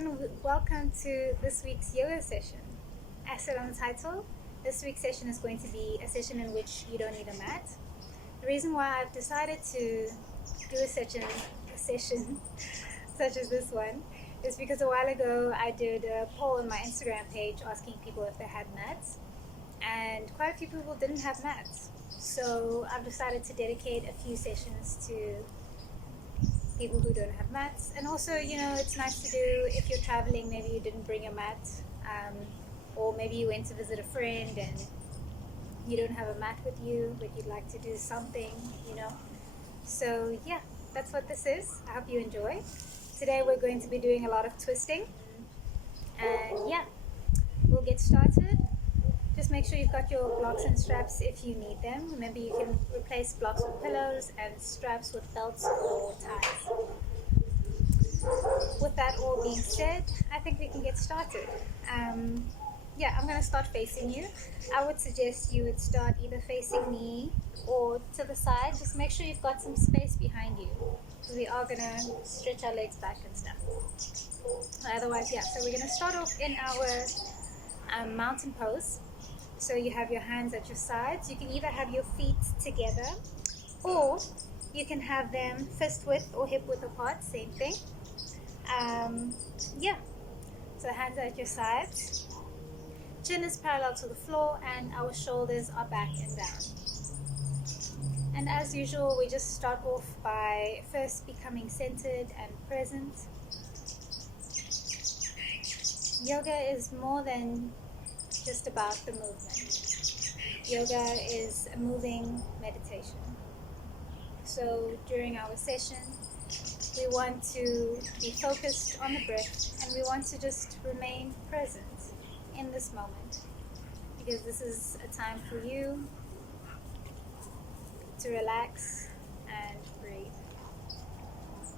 and welcome to this week's yoga session. As said on the title, this week's session is going to be a session in which you don't need a mat. The reason why I've decided to do a session such as this one is because a while ago I did a poll on my Instagram page asking people if they had mats, and quite a few people didn't have mats. So I've decided to dedicate a few sessions to people who don't have mats. And also, it's nice to do if you're traveling, maybe you didn't bring a mat, or maybe you went to visit a friend and you don't have a mat with you, but you'd like to do something, So yeah, that's what this is. I hope you enjoy. Today we're going to be doing a lot of twisting, and yeah, we'll get started. Just make sure you've got your blocks and straps if you need them. Remember, you can replace blocks with pillows and straps with belts or ties. With that all being said, I think we can get started. I'm going to start facing you. I would suggest you would start either facing me or to the side. Just make sure you've got some space behind you, because we are going to stretch our legs back and stuff. Otherwise, so we're going to start off in our mountain pose. So you have your hands at your sides. You can either have your feet together, or you can have them fist width or hip width apart, same thing. So hands at your sides. Chin is parallel to the floor and our shoulders are back and down. And as usual, we just start off by first becoming centered and present. Yoga is more than just about the movement. Yoga is a moving meditation. So during our session, we want to be focused on the breath, and we want to just remain present in this moment, because this is a time for you to relax and breathe,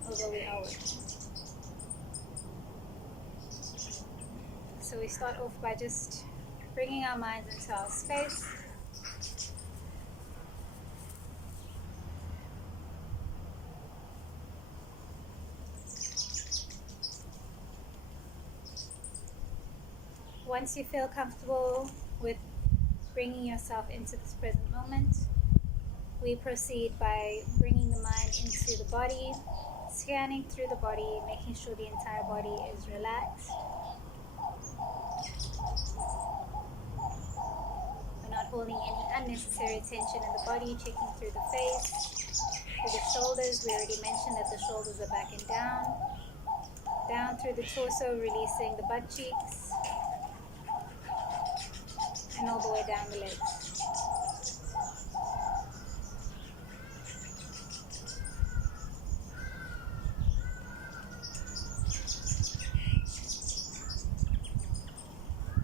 although we are working. So we start off by just bringing our minds into our space. Once you feel comfortable with bringing yourself into this present moment, we proceed by bringing the mind into the body, scanning through the body, making sure the entire body is relaxed. Holding any unnecessary tension in the body, checking through the face, through the shoulders. We already mentioned that the shoulders are back and down through the torso, releasing the butt cheeks, and all the way down the legs.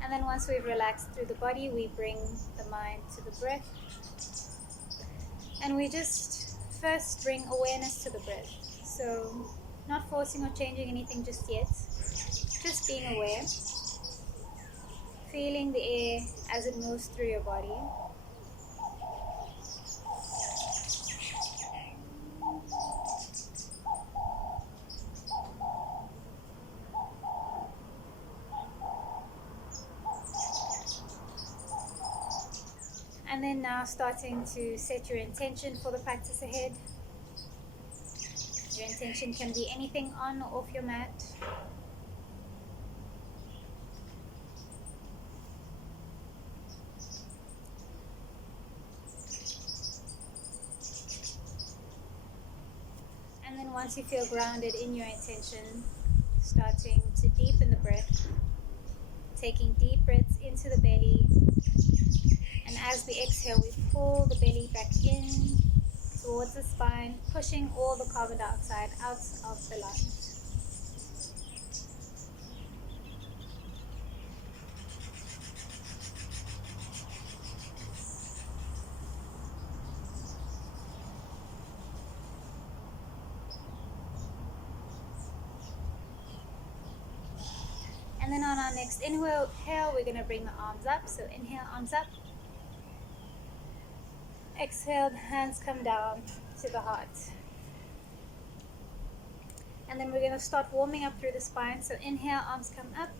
And then once we've relaxed through the body, we bring the mind to the breath. And we just first bring awareness to the breath. So not forcing or changing anything just yet. Just being aware. Feeling the air as it moves through your body. And then now starting to set your intention for the practice ahead. Your intention can be anything on or off your mat. And then once you feel grounded in your intention, starting to deepen the breath, taking deep breaths into the belly. And as we exhale, we pull the belly back in towards the spine, pushing all the carbon dioxide out of the lungs. And then on our next inhale, we're going to bring the arms up. So inhale, arms up. Exhale, hands come down to the heart. And then we're going to start warming up through the spine. So inhale, arms come up.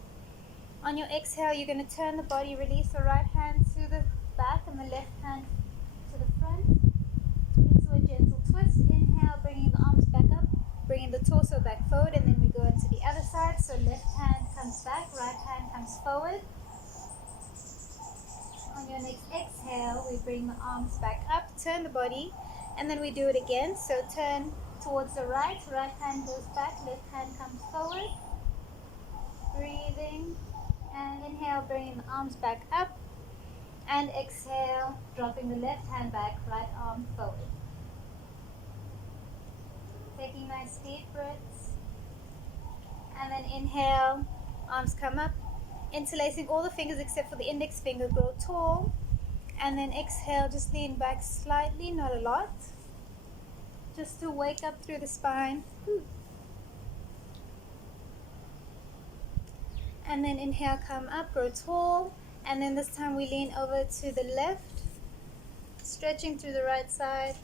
On your exhale, you're going to turn the body, release the right hand to the back and the left hand to the front into a gentle twist. Inhale, bringing the arms back up, bringing the torso back forward, and then we go into the other side. So left hand comes back, right hand comes forward. On your next exhale, we bring the arms back up, turn the body, and then we do it again. So turn towards the right hand goes back, left hand comes forward. Breathing, and inhale, bringing the arms back up, and exhale, dropping the left hand back, right arm forward. Taking nice deep breaths, and then inhale, arms come up, interlacing all the fingers except for the index finger, grow tall, and then exhale, just lean back slightly, not a lot, just to wake up through the spine. And then inhale, come up, grow tall, and then this time we lean over to the left, stretching through the right side.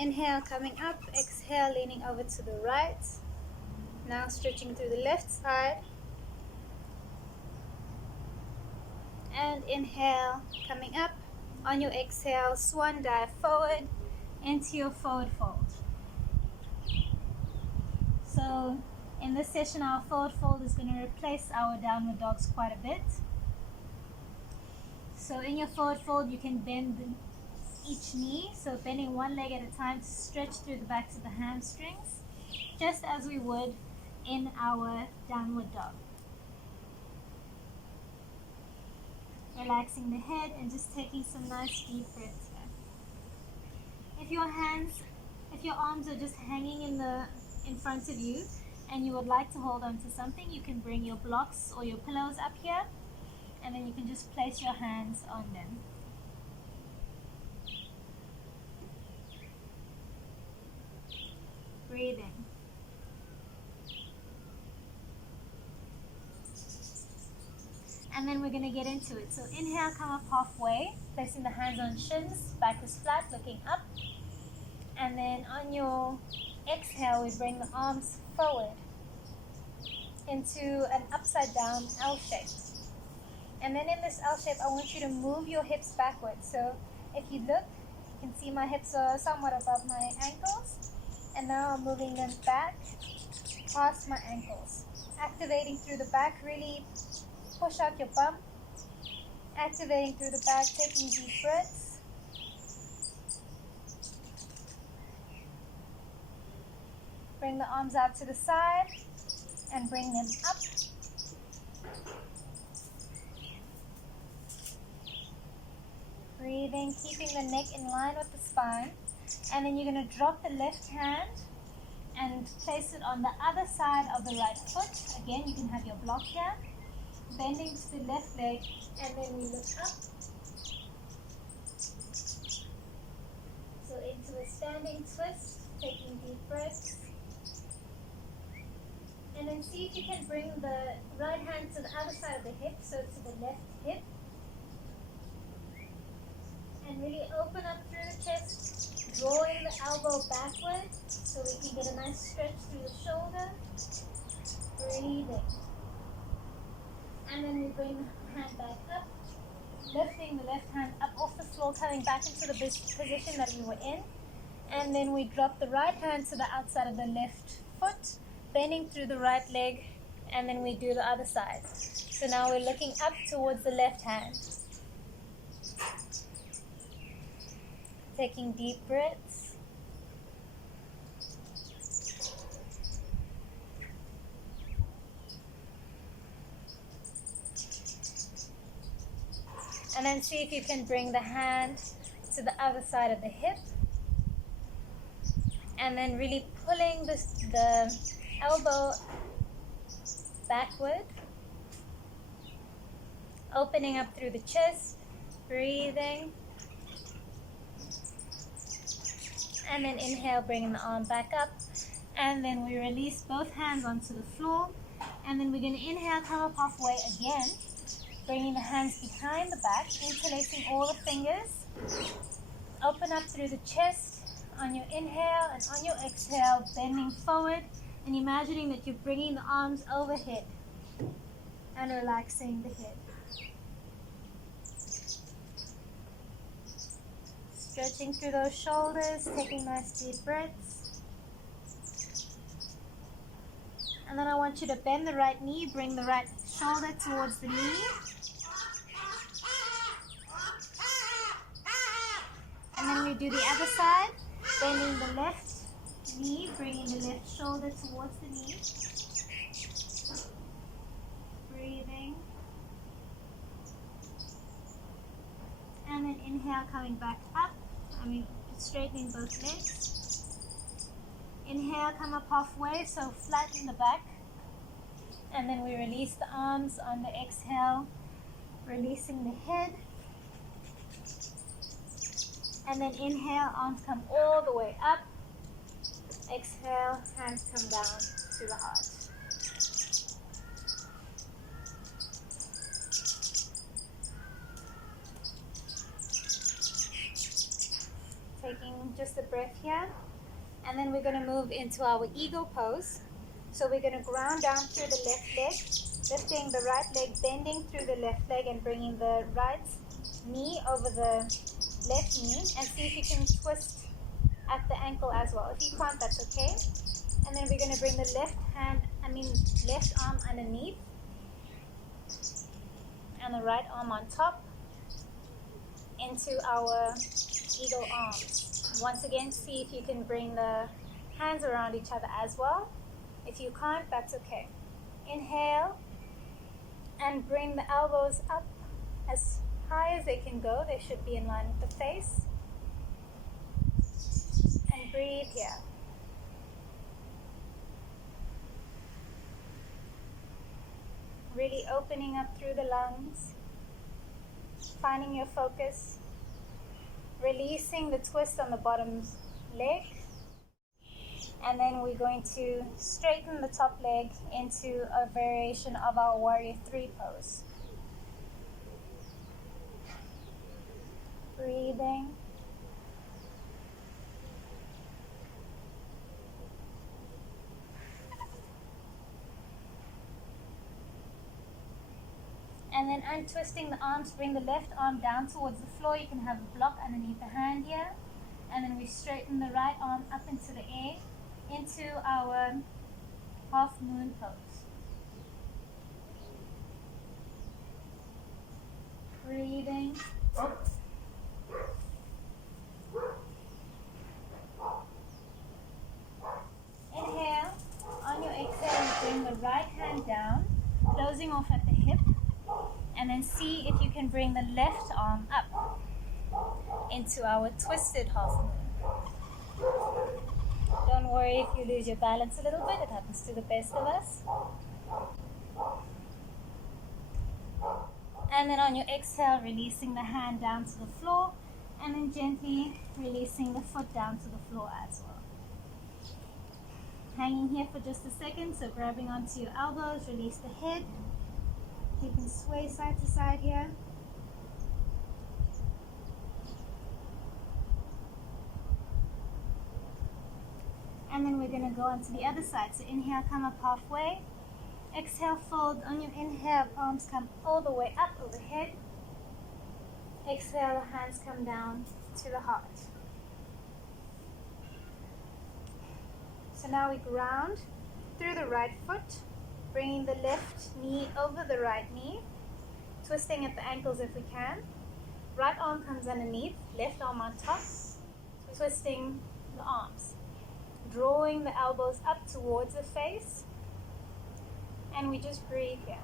Inhale, coming up, exhale, leaning over to the right. Now stretching through the left side. And inhale, coming up. On your exhale, swan dive forward into your forward fold. So in this session, our forward fold is going to replace our downward dogs quite a bit. So in your forward fold, you can bend each knee, so bending one leg at a time to stretch through the backs of the hamstrings, just as we would in our downward dog. Relaxing the head and just taking some nice deep breaths back. If your arms are just hanging in front of you and you would like to hold on to something, you can bring your blocks or your pillows up here, and then you can just place your hands on them. Breathing. And then we're going to get into it. So inhale, come up halfway, placing the hands on shins, back is flat, looking up. And then on your exhale, we bring the arms forward into an upside down L shape. And then in this L shape, I want you to move your hips backwards. So if you look, you can see my hips are somewhat above my ankles. And now I'm moving them back past my ankles. Activating through the back, really push out your bum. Activating through the back, taking deep breaths. Bring the arms out to the side and bring them up. Breathing, keeping the neck in line with the spine. And then you're going to drop the left hand and place it on the other side of the right foot. Again, you can have your block here. Bending to the left leg, and then we look up. So into a standing twist, taking deep breaths. And then see if you can bring the right hand to the other side of the hip, so to the left hip. And really open up through the chest, drawing the elbow backward so we can get a nice stretch through the shoulder. Breathing. And then we bring the hand back up, lifting the left hand up off the floor, coming back into the position that we were in. And then we drop the right hand to the outside of the left foot, bending through the right leg, and then we do the other side. So now we're looking up towards the left hand. Taking deep breaths. And then see if you can bring the hand to the other side of the hip. And then really pulling the elbow backward. Opening up through the chest. Breathing. And then inhale, bringing the arm back up. And then we release both hands onto the floor. And then we're going to inhale, come up halfway again. Bringing the hands behind the back, interlacing all the fingers. Open up through the chest, on your inhale and on your exhale, bending forward and imagining that you're bringing the arms overhead and relaxing the head. Stretching through those shoulders, taking nice deep breaths. And then I want you to bend the right knee, bring the right shoulder towards the knee. And then we do the other side, bending the left knee, bringing the left shoulder towards the knee. Breathing. And then inhale, coming back up. Straightening both legs. Inhale, come up halfway, so flatten the back. And then we release the arms on the exhale, releasing the head. And then inhale, arms come all the way up. Exhale, hands come down to the heart. Taking just a breath here. And then we're going to move into our eagle pose. So we're going to ground down through the left leg, lifting the right leg, bending through the left leg and bringing the right knee over the left knee, and see if you can twist at the ankle as well. If you can't, that's okay. And then we're going to bring the left arm underneath and the right arm on top into our eagle arms. Once again, see if you can bring the hands around each other as well. If you can't, that's okay. Inhale and bring the elbows up as high as they can go. They should be in line with the face. And breathe here. Really opening up through the lungs, finding your focus, releasing the twist on the bottom leg. And then we're going to straighten the top leg into a variation of our warrior 3 pose. Breathing. And then untwisting the arms, bring the left arm down towards the floor. You can have a block underneath the hand here. And then we straighten the right arm up into the air, into our half moon pose. Breathing. Inhale. On your exhale, bring the right hand down, closing off at the hip. And then see if you can bring the left arm up into our twisted half moon. Don't worry if you lose your balance a little bit, it happens to the best of us. And then on your exhale, releasing the hand down to the floor, and then gently releasing the foot down to the floor as well. Hanging here for just a second, so grabbing onto your elbows, release the head. You can sway side to side here. And then we're going to go on to the other side. So inhale, come up halfway. Exhale, fold. On your inhale, palms come all the way up overhead. Exhale, hands come down to the heart. So now we ground through the right foot, bringing the left knee over the right knee, twisting at the ankles if we can. Right arm comes underneath, left arm on top, twisting the arms. Drawing the elbows up towards the face, and we just breathe here.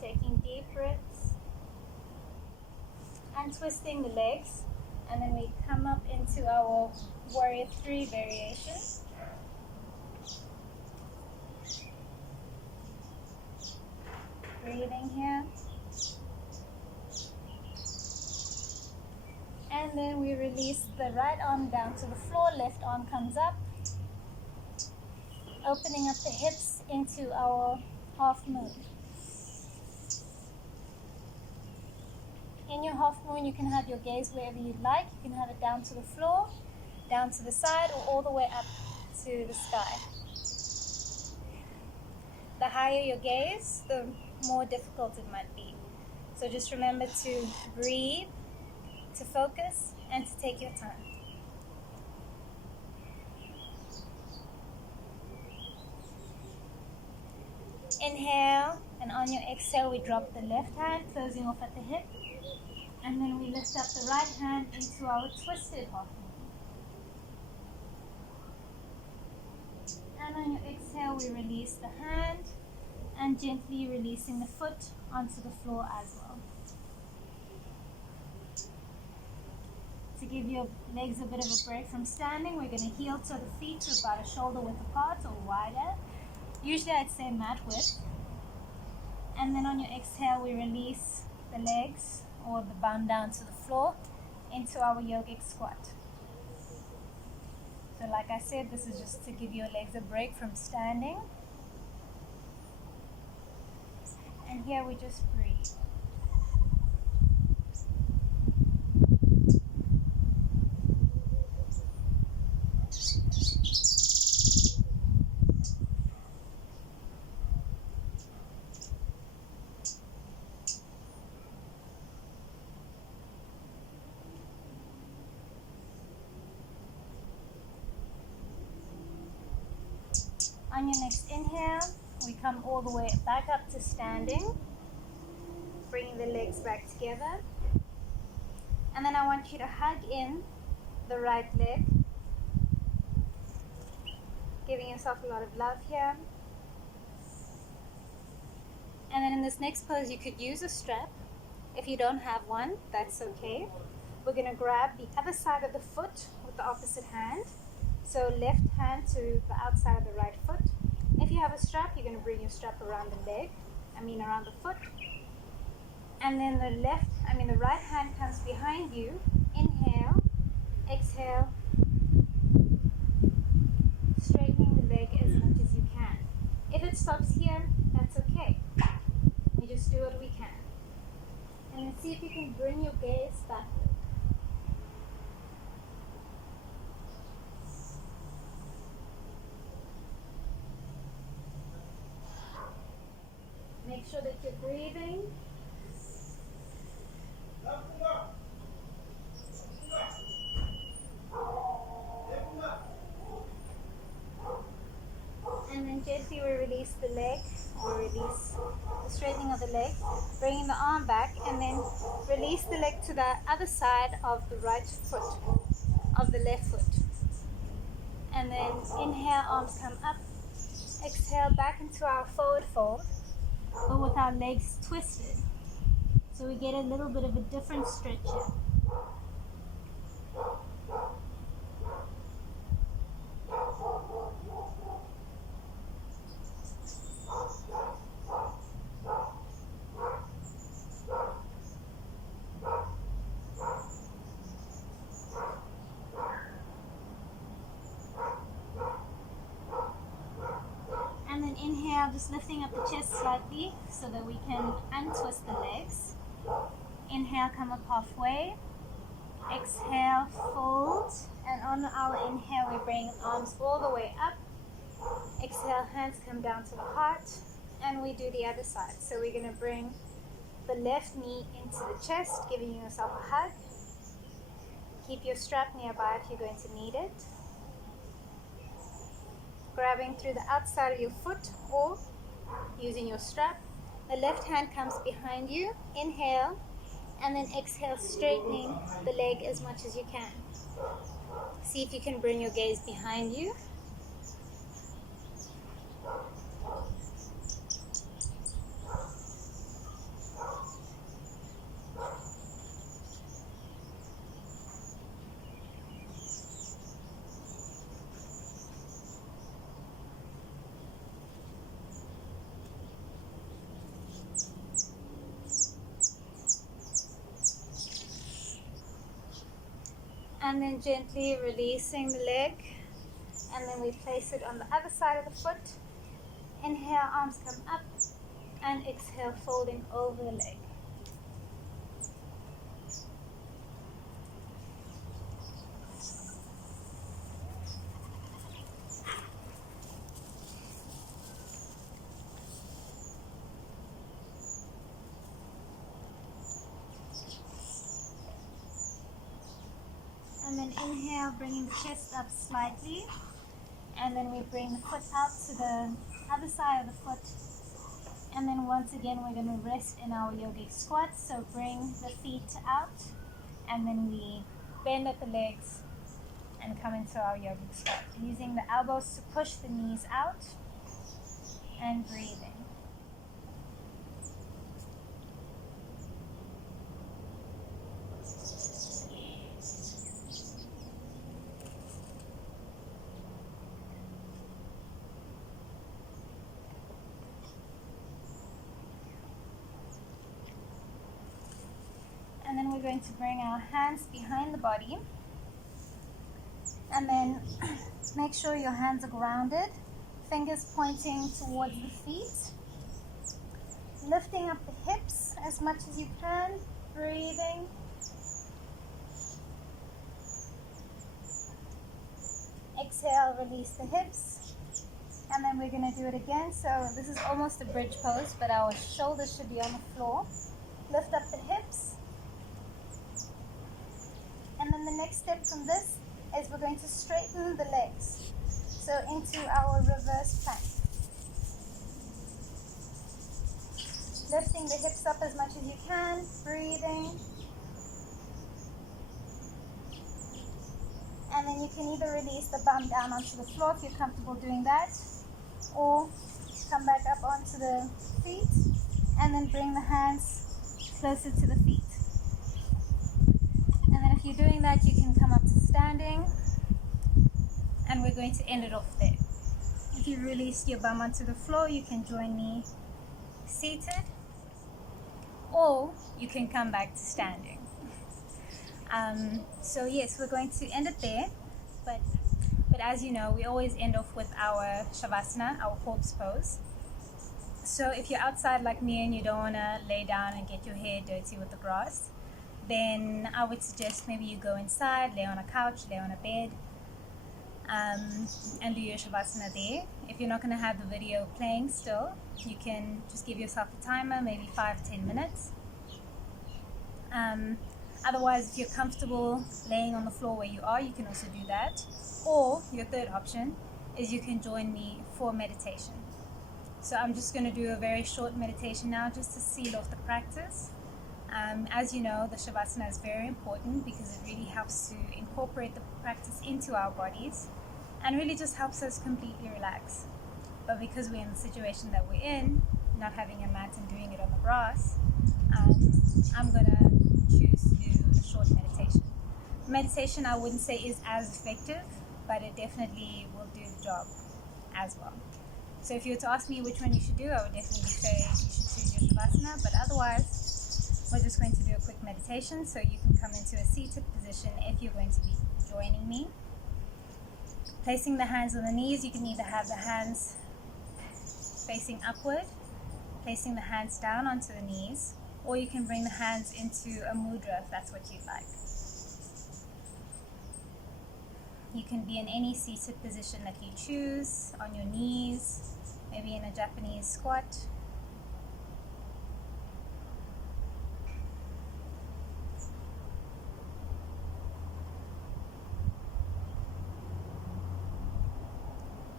Taking deep breaths, and twisting the legs. And then we come up into our warrior 3 variation. Breathing here. And And then we release the right arm down to the floor, left arm comes up, opening up the hips into our half moon. In your half moon, you can have your gaze wherever you'd like. You can have it down to the floor, down to the side, or all the way up to the sky. The higher your gaze, the more difficult it might be. So just remember to breathe, to focus, and to take your time. Inhale, and on your exhale, we drop the left hand, closing off at the hip. And then we lift up the right hand into our twisted half moon. And on your exhale, we release the hand and gently releasing the foot onto the floor as well. To give your legs a bit of a break from standing, we're going to heel toe the feet to about a shoulder width apart or wider. Usually I'd say mat width. And then on your exhale, we release the legs or the bum down to the floor into our yogic squat. So like I said, this is just to give your legs a break from standing. And here we just breathe. On your next inhale, we come all the way back up to standing, bringing the legs back together. And then I want you to hug in the right leg, giving yourself a lot of love here. And then in this next pose, you could use a strap. If you don't have one, that's okay. We're going to grab the other side of the foot with the opposite hand. So left hand to the outside of the right foot. If you have a strap, you're going to bring your strap around around the foot. And then the right hand comes behind you. Inhale, exhale, straightening the leg as much as you can. If it stops here, that's okay. We just do what we can. And then see if you can bring your gaze backward. Make sure that you're breathing. And then gently we release the leg, or release the straightening of the leg, bringing the arm back, and then release the leg to the other side of the right foot, of the left foot. And then inhale, arms come up. Exhale, back into our forward fold, but with our legs twisted. So we get a little bit of a different stretch here. And then inhale, just lifting up the chest slightly so that we can untwist the legs. Inhale, come up halfway. Exhale, fold. And on our inhale, we bring arms all the way up. Exhale, hands come down to the heart. And we do the other side. So we're going to bring the left knee into the chest, giving yourself a hug. Keep your strap nearby if you're going to need it. Grabbing through the outside of your foot or using your strap. The left hand comes behind you. Inhale, and then exhale, straightening the leg as much as you can. See if you can bring your gaze behind you. And then gently releasing the leg. And then we place it on the other side of the foot. Inhale, arms come up. And exhale, folding over the leg. And then inhale, bringing the chest up slightly. And then we bring the foot out to the other side of the foot. And then once again, we're going to rest in our yogic squat. So bring the feet out. And then we bend at the legs and come into our yogic squat. Using the elbows to push the knees out. And breathing. And then we're going to bring our hands behind the body. And then make sure your hands are grounded. Fingers pointing towards the feet. Lifting up the hips as much as you can. Breathing. Exhale, release the hips. And then we're going to do it again. So this is almost a bridge pose, but our shoulders should be on the floor. Lift up the hips. And then the next step from this is we're going to straighten the legs. So into our reverse plank. Lifting the hips up as much as you can, breathing. And then you can either release the bum down onto the floor if you're comfortable doing that, or come back up onto the feet and then bring the hands closer to the feet. And then if you're doing that, you can come up to standing, and we're going to end it off there. If you released your bum onto the floor, you can join me seated, or you can come back to standing. So yes, we're going to end it there, but as you know, we always end off with our Shavasana, our corpse pose. So if you're outside like me and you don't want to lay down and get your hair dirty with the grass, then I would suggest maybe you go inside, lay on a couch, lay on a bed, and do your Shavasana there. If you're not going to have the video playing still, you can just give yourself a timer, maybe 5-10 minutes. Otherwise, if you're comfortable laying on the floor where you are, you can also do that. Or your third option is you can join me for meditation. So I'm just going to do a very short meditation now just to seal off the practice. As you know, the Shavasana is very important because it really helps to incorporate the practice into our bodies and really just helps us completely relax. But because we're in the situation that we're in, not having a mat and doing it on the grass, I'm going to choose to do a short meditation. Meditation, I wouldn't say is as effective, but it definitely will do the job as well. So if you were to ask me which one you should do, I would definitely say you should choose your Shavasana, but otherwise, we're just going to do a quick meditation, so you can come into a seated position if you're going to be joining me. Placing the hands on the knees, you can either have the hands facing upward, placing the hands down onto the knees, or you can bring the hands into a mudra if that's what you'd like. You can be in any seated position that you choose, on your knees, maybe in a Japanese squat.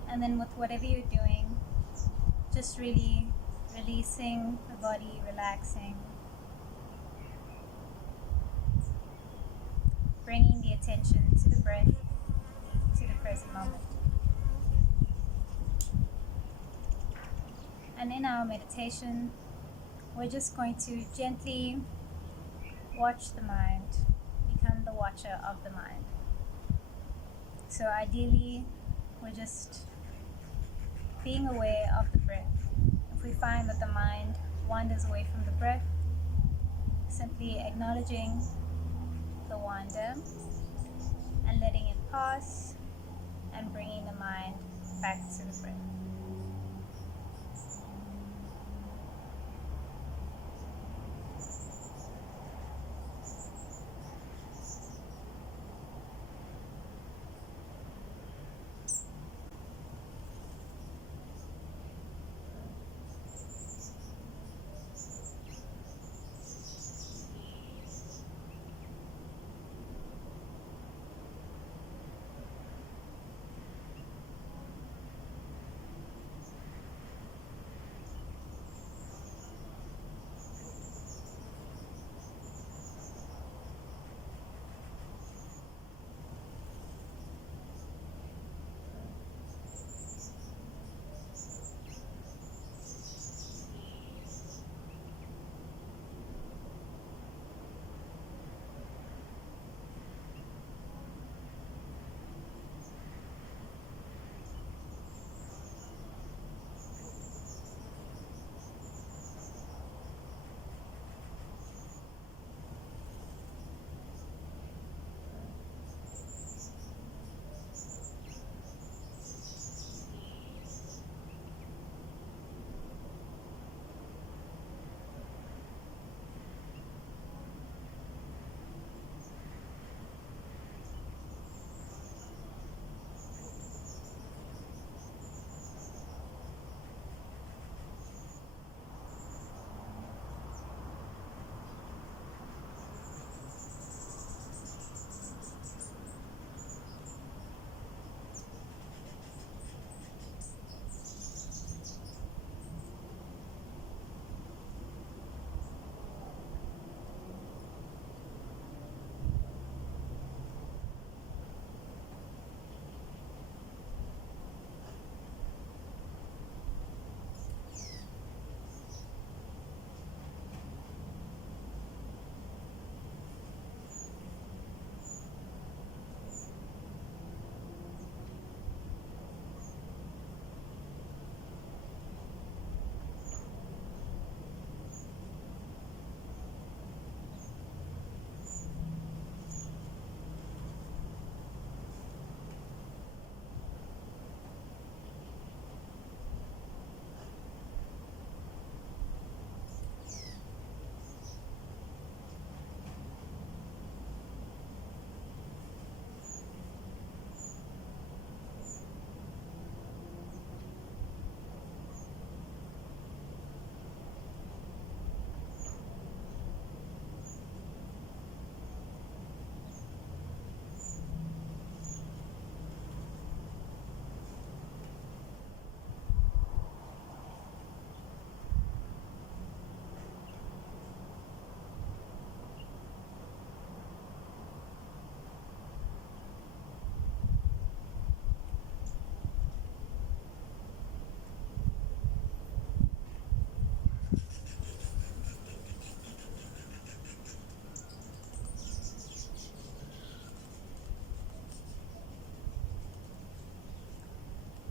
And then with whatever you're doing, just really releasing the body, relaxing. Bringing the attention to the breath, to the present moment. And in our meditation, we're just going to gently watch the mind, become the watcher of the mind. So ideally, we're just being aware of the breath. If we find that the mind wanders away from the breath, simply acknowledging the wander and letting it pass and bringing the mind back to the breath.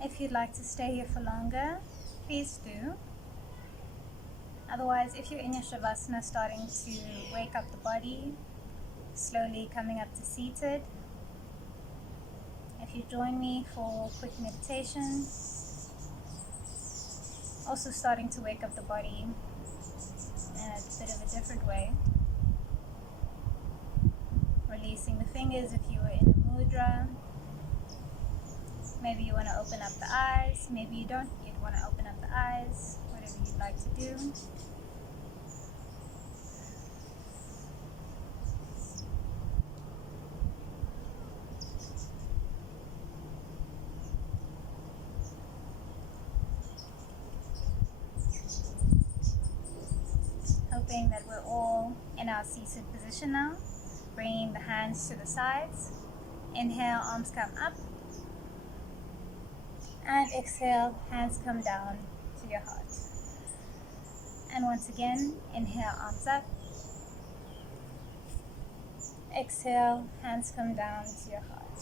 If you'd like to stay here for longer, please do. Otherwise, if you're in your Shavasana, starting to wake up the body, slowly coming up to seated. If you join me for quick meditation, also starting to wake up the body in a bit of a different way. Releasing the fingers if you were in a mudra. Maybe you want to open up the eyes, maybe you don't. You'd want to open up the eyes, whatever you'd like to do. Hoping that we're all in our seated position now. Bringing the hands to the sides. Inhale, arms come up. And exhale, hands come down to your heart. And once again, inhale, arms up. Exhale, hands come down to your heart.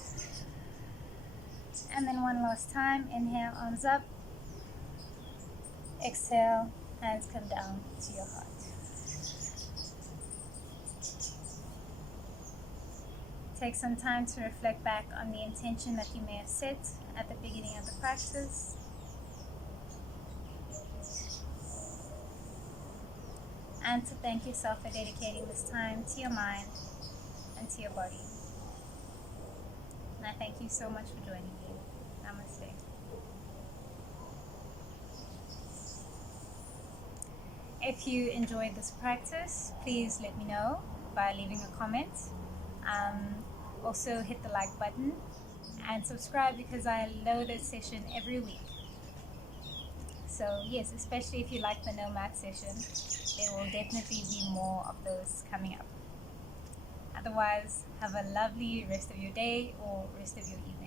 And then one last time, inhale, arms up. Exhale, hands come down to your heart. Take some time to reflect back on the intention that you may have set at the beginning of the practice. And to thank yourself for dedicating this time to your mind and to your body. And I thank you so much for joining me. Namaste. If you enjoyed this practice, please let me know by leaving a comment. Also hit the like button and subscribe, because I load a session every week. So yes, especially if you like the no mat session, there will definitely be more of those coming up. Otherwise, have a lovely rest of your day or rest of your evening.